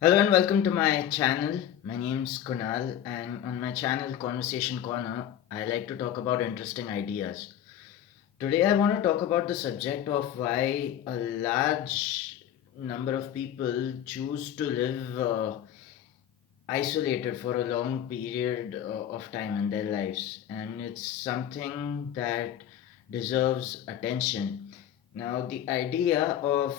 Hello and welcome to my channel. My name's Kunal, and on my channel Conversation Corner, I like to talk about interesting ideas. Today, I want to talk about the subject of why a large number of people choose to live isolated for a long period of time in their lives, and it's something that deserves attention. Now, the idea of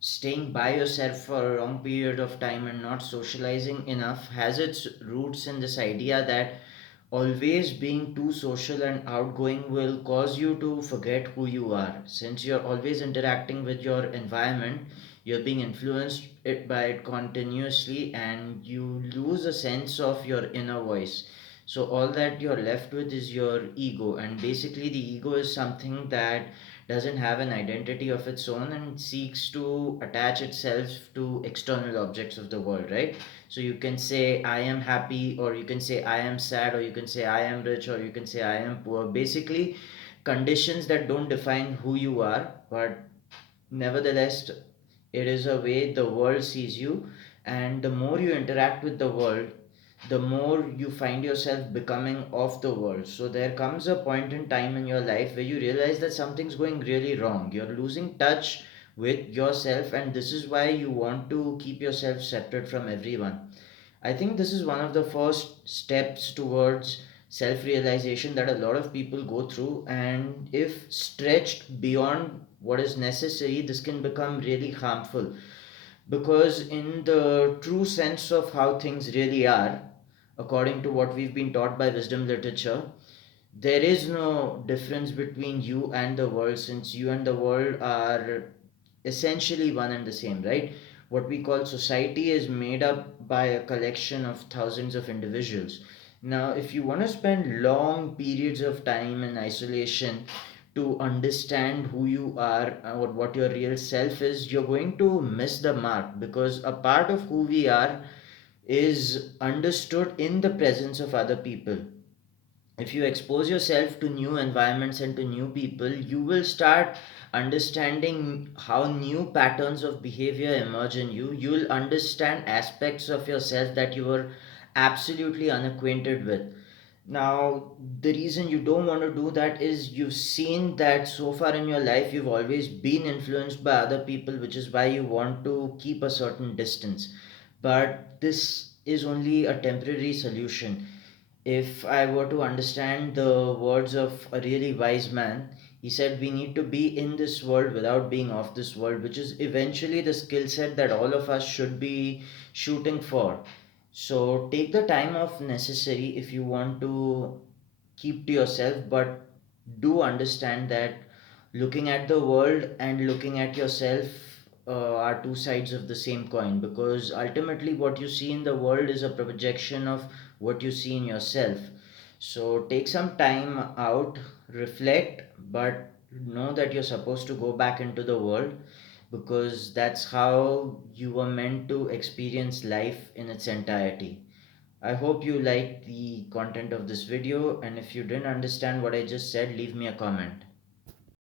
staying by yourself for a long period of time and not socializing enough has its roots in this idea that always being too social and outgoing will cause you to forget who you are. Since you're always interacting with your environment, you're being influenced by it continuously, and you lose a sense of your inner voice. So all that you're left with is your ego, and basically the ego is something that doesn't have an identity of its own and seeks to attach itself to external objects of the world, right? So you can say I am happy, or you can say I am sad, or you can say I am rich, or you can say I am poor. Basically conditions that don't define who you are, but nevertheless it is a way the world sees you. And the more you interact with the world, the more you find yourself becoming of the world. So there comes a point in time in your life where you realize that something's going really wrong. You're losing touch with yourself, and this is why you want to keep yourself separate from everyone. I think this is one of the first steps towards self realization that a lot of people go through, and if stretched beyond what is necessary, this can become really harmful. Because, in the true sense of how things really are, according to what we've been taught by wisdom literature, there is no difference between you and the world, since you and the world are essentially one and the same, right? What we call society is made up by a collection of thousands of individuals. Now, if you want to spend long periods of time in isolation to understand who you are or what your real self is, you're going to miss the mark, because a part of who we are is understood in the presence of other people. If you expose yourself to new environments and to new people, you will start understanding how new patterns of behavior emerge in you. You will understand aspects of yourself that you were absolutely unacquainted with. Now, the reason you don't want to do that is you've seen that so far in your life you've always been influenced by other people, which is why you want to keep a certain distance. But this is only a temporary solution. If I were to understand the words of a really wise man, he said we need to be in this world without being of this world, which is eventually the skill set that all of us should be shooting for. So take the time of necessary if you want to keep to yourself, but do understand that looking at the world and looking at yourself are two sides of the same coin, because ultimately what you see in the world is a projection of what you see in yourself. So take some time out, reflect, but know that you're supposed to go back into the world, because that's how you were meant to experience life in its entirety. I hope you liked the content of this video, and if you didn't understand what I just said, leave me a comment.